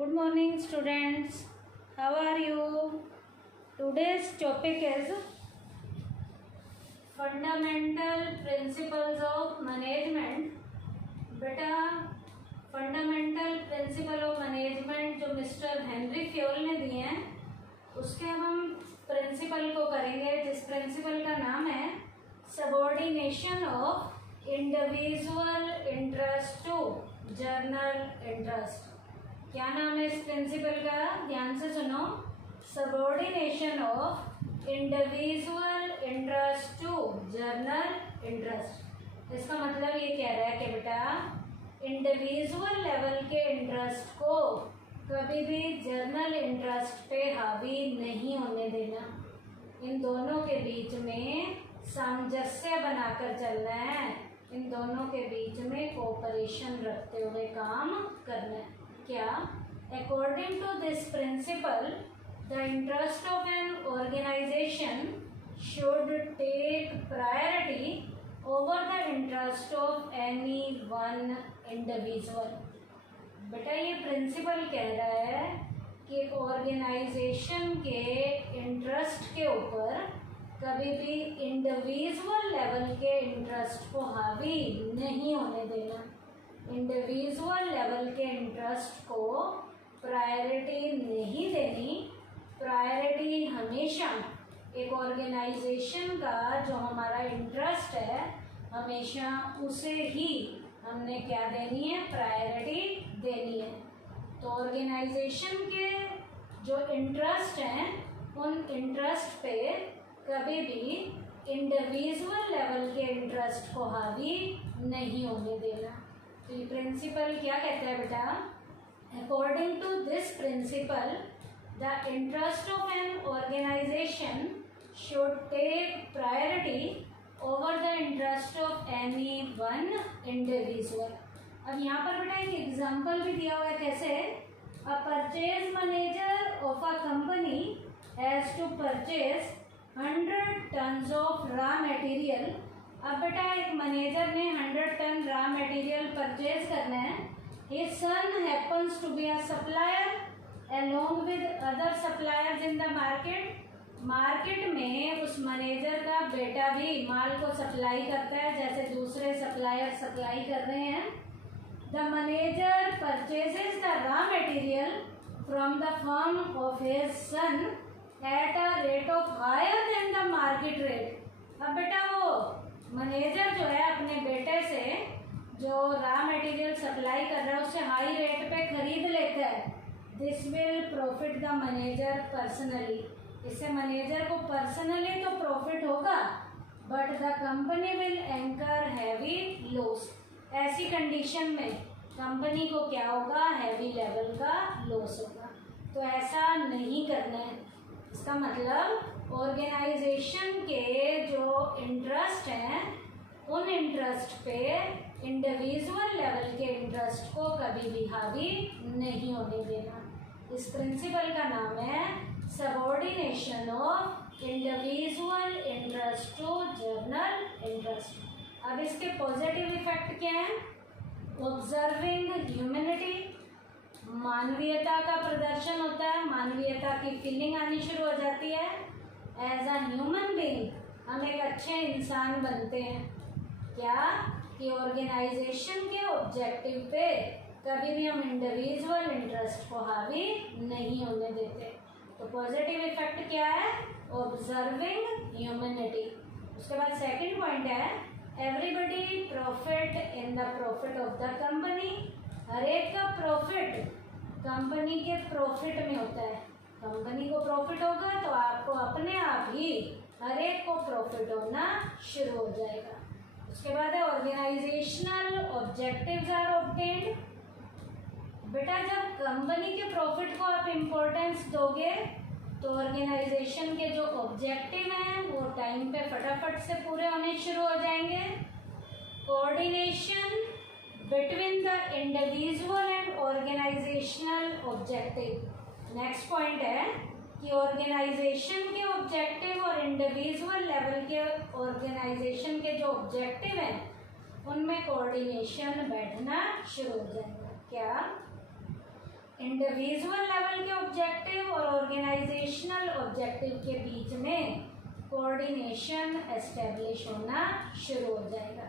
Good morning, students. How are you? Today's topic is fundamental principles of management. बेटा fundamental principle of management जो mister Henry Fayol ने दिए हैं उसके हम प्रिंसिपल को करेंगे, जिस प्रिंसिपल का नाम है subordination of individual interest to general interest. क्या नाम है इस प्रिंसिपल का? ध्यान से सुनो। Subordination of individual interest to general interest. इसका मतलब ये कह रहा है कि बेटा इंडिविजुअल लेवल के इंटरेस्ट को कभी भी जर्नल इंटरेस्ट पे हावी नहीं होने देना। इन दोनों के बीच में सामंजस्य बनाकर चलना है, इन दोनों के बीच में कोऑपरेशन रखते हुए काम करना है। क्या? According to this principle the interest of an organization should take priority over the interest of any one individual. बेटा ये प्रिंसिपल कह रहा है कि ऑर्गेनाइजेशन के इंटरेस्ट के ऊपर कभी भी इंडिविजुअल लेवल के इंटरेस्ट को हावी नहीं होने देना। इंडिविजुअल लेवल के इंटरेस्ट को प्रायोरिटी नहीं देनी। प्रायोरिटी हमेशा एक ऑर्गेनाइजेशन का जो हमारा इंटरेस्ट है हमेशा उसे ही हमने क्या देनी है? प्रायोरिटी देनी है। तो ऑर्गेनाइजेशन के जो इंटरेस्ट हैं उन इंटरेस्ट पे कभी भी इंडिविजुअल लेवल के इंटरेस्ट को हावी नहीं होने देना। तो ये प्रिंसिपल क्या कहता है बेटा? According to this principle the interest of an organization should take priority over the interest of any one individual. अब यहाँ पर बेटा एक एग्जाम्पल भी दिया हुआ है। कैसे? A purchase manager of a company has to purchase 100 tons of raw material. अब बेटा एक मैनेजर ने 100 टन रॉ मटेरियल परचेज करना है। His son happens to be a supplier along with other suppliers in the market। Market में उस manager का बेटा भी माल को सप्लाई करता है जैसे दूसरे सप्लायर सप्लाई कर रहे हैं। The manager purchases the raw material from the firm of his son at a rate of higher than the market rate. अब बेटा वो मैनेजर जो है अपने बेटे से जो रॉ मटेरियल सप्लाई कर रहा है उससे हाई रेट पे खरीद लेता है। This will profit the manager personally. इससे मैनेजर को पर्सनली तो प्रॉफिट होगा but the company will anchor heavy loss. ऐसी कंडीशन में कंपनी को क्या होगा? हैवी लेवल का लॉस होगा। तो ऐसा नहीं करना है। इसका मतलब ऑर्गेनाइजेशन के जो इंटरेस्ट हैं उन इंटरेस्ट पे इंडिविजुअल लेवल के इंटरेस्ट को कभी भी हावी नहीं होने देना। इस प्रिंसिपल का नाम है subordination of individual interest to general interest. अब इसके पॉजिटिव इफेक्ट क्या है? ऑब्जर्विंग ह्यूमैनिटी, मानवीयता का प्रदर्शन होता है, मानवीयता की फीलिंग आनी शुरू हो जाती है। एज अ ह्यूमन बीइंग हम एक अच्छे इंसान बनते हैं। क्या? कि ऑर्गेनाइजेशन के ऑब्जेक्टिव पे कभी भी हम इंडिविजुअल इंटरेस्ट को हावी नहीं होने देते। तो पॉजिटिव इफेक्ट क्या है? Observing humanity. उसके बाद सेकंड पॉइंट है everybody profit in the profit of the company. हर एक का प्रॉफिट कंपनी के प्रॉफिट में होता है। कंपनी को प्रॉफिट होगा तो आपको अपने आप ही हर एक को प्रॉफिट होना शुरू हो जाएगा। उसके बाद है ऑर्गेनाइजेशनल ऑब्जेक्टिव्स आर ऑब्टेन्ड। बेटा जब कंपनी के प्रॉफिट को आप इम्पोर्टेंस दोगे तो ऑर्गेनाइजेशन के जो ऑब्जेक्टिव हैं वो टाइम पे फटाफट से पूरे होने शुरू हो जाएंगे। Coordination between the individual and organizational objective. Next point है कि ऑर्गेनाइजेशन के ऑब्जेक्टिव और इंडिविजुअल लेवल के ऑर्गेनाइजेशन के जो ऑब्जेक्टिव हैं उनमें कोऑर्डिनेशन बैठना शुरू हो जाएगा। क्या? इंडिविजुअल लेवल के ऑब्जेक्टिव और ऑर्गेनाइजेशनल ऑब्जेक्टिव के बीच में कोऑर्डिनेशन एस्टेब्लिश होना शुरू हो जाएगा।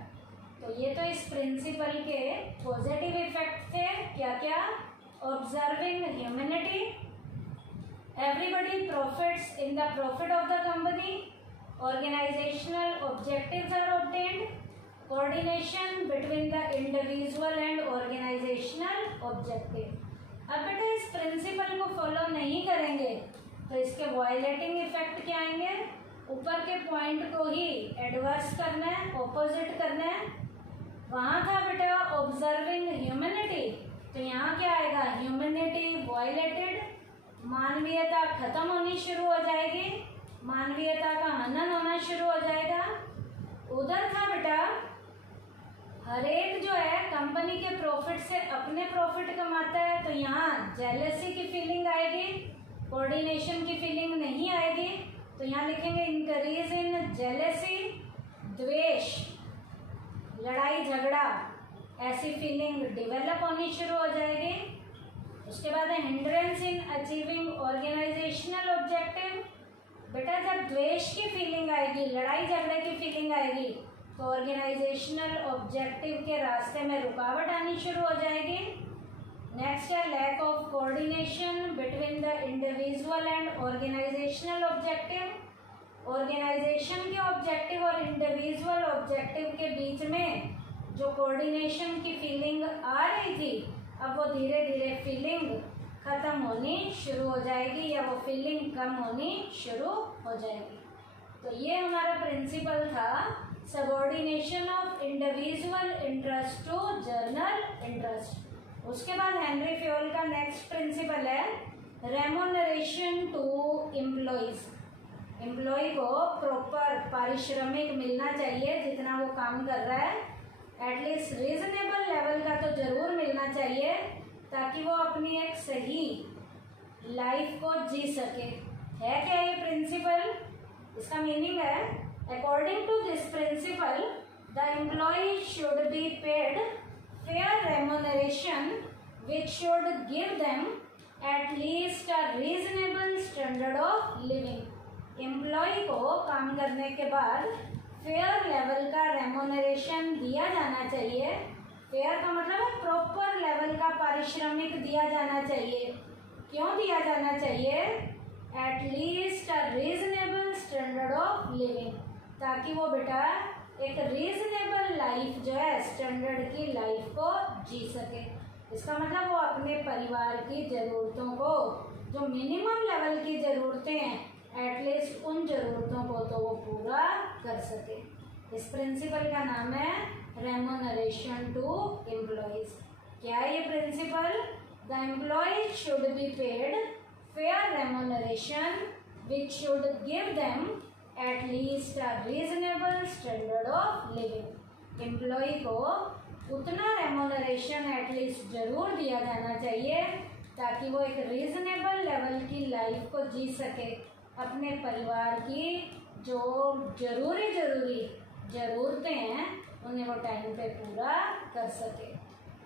तो ये तो इस प्रिंसिपल के पॉजिटिव इफेक्ट थे। क्या क्या? Observing humanity, everybody profits in the profit of the company, organizational objectives are obtained, coordination between the individual and organizational objective. अब बेटा इस प्रिंसिपल को फॉलो नहीं करेंगे तो इसके वायलेटिंग इफेक्ट क्या आएंगे? ऊपर के पॉइंट को ही एडवर्स करना है, ऑपोजिट करना है। वहां था बेटा ऑब्जर्विंग ह्यूमैनिटी, तो यहाँ क्या आएगा? ह्यूमैनिटी वायलेटेड, मानवीयता खत्म होनी शुरू हो जाएगी, मानवीयता का हनन होना शुरू हो जाएगा। उधर था बेटा हर एक जो है कंपनी के प्रॉफिट से अपने प्रॉफिट कमाता है, तो यहाँ जेलसी की फीलिंग आएगी, कोऑर्डिनेशन की फीलिंग नहीं आएगी। तो यहाँ लिखेंगे इंक्रीज इन जेलसी, द्वेष, लड़ाई झगड़ा, ऐसी फीलिंग डेवलप होनी शुरू हो जाएगी। उसके बाद है hindrance in achieving organizational objective. बेटा जब द्वेष की फीलिंग आएगी, लड़ाई झगड़े की फीलिंग आएगी, तो ऑर्गेनाइजेशनल ऑब्जेक्टिव के रास्ते में रुकावट आनी शुरू हो जाएगी। नेक्स्ट है lack of coordination between the individual and organizational objective. Organization के ऑब्जेक्टिव और इंडिविजुअल ऑब्जेक्टिव के बीच में जो कोऑर्डिनेशन की फीलिंग आ रही थी, अब वो धीरे धीरे फीलिंग खत्म होनी शुरू हो जाएगी या वो फीलिंग कम होनी शुरू हो जाएगी। तो ये हमारा प्रिंसिपल था subordination of individual interest to general interest. उसके बाद हेनरी फ्योल का नेक्स्ट प्रिंसिपल है रेम्यूनरेशन टू एम्प्लॉइज। एम्प्लॉय को प्रॉपर पारिश्रमिक मिलना चाहिए जितना वो काम कर रहा है, एटलीस्ट रीजनेबल लेवल का तो जरूर मिलना चाहिए ताकि वो अपनी एक सही लाइफ को जी सके। है क्या ये प्रिंसिपल? इसका मीनिंग है according to this principle the employee should be paid fair remuneration which should give them at least a reasonable standard of living। Employee को काम करने के बाद फेयर लेवल का रेम्यूनरेशन दिया जाना चाहिए। फेयर का मतलब है प्रॉपर लेवल का पारिश्रमिक दिया जाना चाहिए। क्यों दिया जाना चाहिए? At least a reasonable standard of living, ताकि वो बेटा एक रीजनेबल लाइफ जो है स्टैंडर्ड की लाइफ को जी सके। इसका मतलब वो अपने परिवार की ज़रूरतों को, जो मिनिमम लेवल की ज़रूरतें हैं, एटलीस्ट उन ज़रूरतों को तो वो पूरा कर सके। इस प्रिंसिपल का नाम है रेम्यूनरेशन टू एम्प्लॉइज। क्या है ये principle? The employees should be paid fair remuneration which should give them at least a reasonable standard of living. Employee को उतना रेम्यूनरेशन एटलीस्ट जरूर दिया जाना चाहिए ताकि वो एक रीजनेबल लेवल की लाइफ को जी सके, अपने परिवार की जो जरूरी ज़रूरतें हैं उन्हें वो टाइम पे पूरा कर सके।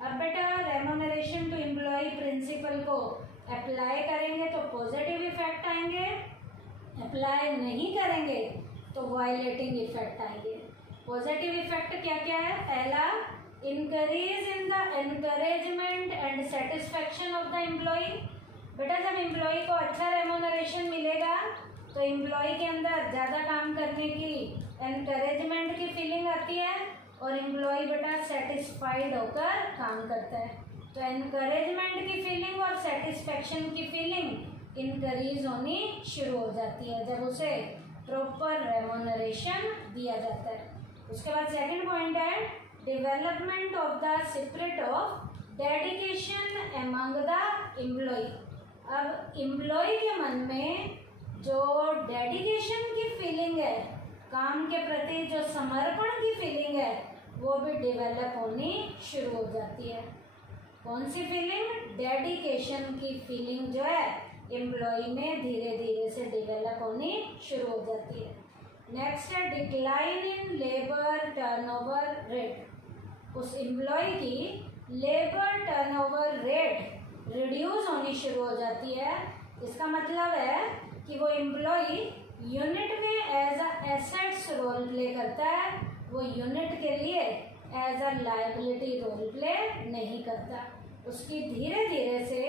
अब बेटा रेम्यूनरेशन टू एम्प्लॉय प्रिंसिपल को अप्लाई करेंगे तो पॉजिटिव इफेक्ट आएंगे, अप्लाई नहीं करेंगे तो वायलेटिंग इफेक्ट आएंगे। पॉजिटिव इफेक्ट क्या क्या है? पहला, increase in the encouragement and satisfaction of the employee. बेटा जब एम्प्लॉय को अच्छा रेम्यूनरेशन मिलेगा तो एम्प्लॉय के अंदर ज़्यादा काम करने की एनकरेजमेंट की फीलिंग आती है और एम्प्लॉय बेटा सेटिस्फाइड होकर काम करता है। तो एनकरेजमेंट की फीलिंग और सेटिस्फेक्शन की फीलिंग इंक्रीज होनी शुरू हो जाती है जब उसे प्रॉपर रेम्यूनरेशन दिया जाता है। उसके बाद सेकंड पॉइंट है development of the spirit of dedication among the employee. अब एम्प्लॉय के मन में जो डेडिकेशन की फीलिंग है, काम के प्रति जो समर्पण की फीलिंग है, वो भी डेवलप होनी शुरू हो जाती है। कौन सी फीलिंग? डेडिकेशन की फीलिंग जो है एम्प्लॉय में धीरे धीरे से डेवलप होनी शुरू हो जाती है। नेक्स्ट है decline in labour turnover rate. उस एम्प्लॉय की लेबर टर्नओवर रेट रिड्यूस होनी शुरू हो जाती है। इसका मतलब है कि वो एम्प्लॉय यूनिट में as a assets role play करता है, वो यूनिट के लिए as a liability role play नहीं करता। उसकी धीरे धीरे से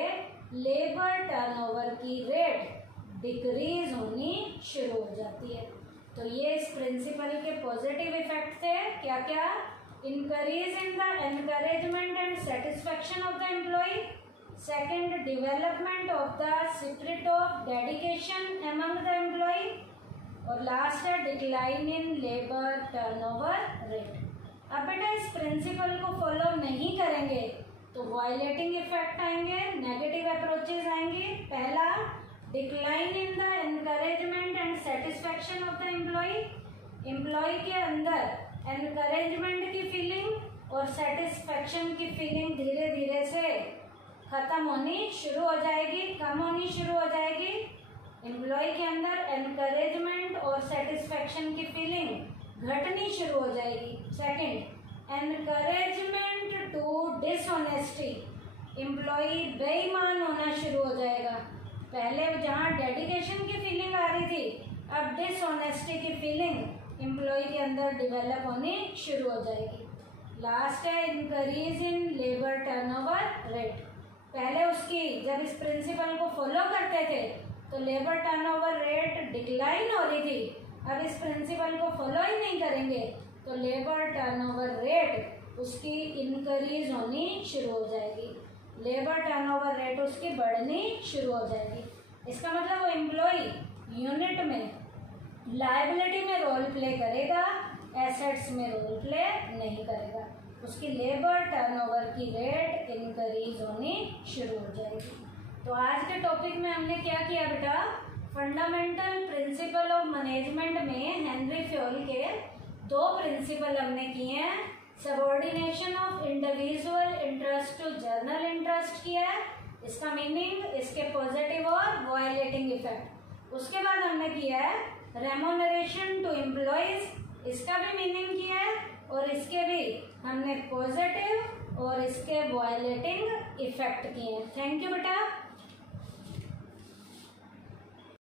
लेबर टर्नओवर की रेट डिक्रीज होनी शुरू हो जाती है। तो ये इस प्रिंसिपल के पॉजिटिव इफेक्ट थे। क्या क्या? Increase in the encouragement and satisfaction of the employee, second development of the spirit of dedication among the employee, और लास्ट है decline in labour turnover rate. अब बेटा इस प्रिंसिपल को फॉलो नहीं करेंगे तो वायलेटिंग इफेक्ट आएंगे, नेगेटिव अप्रोचेज आएंगी। पहला, decline in the encouragement and satisfaction of the employee. Employee के अंदर एनकरेजमेंट की फीलिंग और सेटिस्फेक्शन की फीलिंग धीरे धीरे से खत्म होनी शुरू हो जाएगी, कम होनी शुरू हो जाएगी। एम्प्लॉय के अंदर एनकरेजमेंट और सेटिस्फेक्शन की फीलिंग घटनी शुरू हो जाएगी। Second, encouragement to dishonesty, employee बेईमान होना शुरू हो जाएगा। पहले जहाँ डेडिकेशन की फीलिंग आ रही थी, अब डिसऑनेस्टी की फीलिंग एम्प्लॉय के अंदर डेवलप होनी शुरू हो जाएगी। लास्ट है increase in labour turnover rate. पहले उसकी जब इस प्रिंसिपल को फॉलो करते थे तो लेबर टर्नओवर रेट डिक्लाइन हो रही थी, अब इस प्रिंसिपल को फॉलो ही नहीं करेंगे तो लेबर टर्नओवर रेट उसकी इंक्रीज होनी शुरू हो जाएगी, लेबर टर्नओवर रेट उसकी बढ़नी शुरू हो जाएगी। इसका मतलब वो एम्प्लॉय यूनिट में लायबिलिटी में रोल प्ले करेगा, एसेट्स में रोल प्ले नहीं करेगा, उसकी लेबर टर्नओवर की रेट इंक्रीज होनी शुरू हो जाएगी। तो आज के टॉपिक में हमने क्या किया बेटा, फंडामेंटल प्रिंसिपल ऑफ मैनेजमेंट में हेनरी फ्योल के दो प्रिंसिपल हमने किए हैं। Subordination of individual interest to general interest किया है, इसका मीनिंग, इसके पॉजिटिव और वायलेटिंग इफेक्ट। उसके बाद हमने किया है रेमोनरेशन टू एम्प्लॉयज, इसका भी मीनिंग किया है और इसके भी हमने पॉजिटिव और इसके वायलेटिंग इफेक्ट किए हैं। थैंक यू बेटा।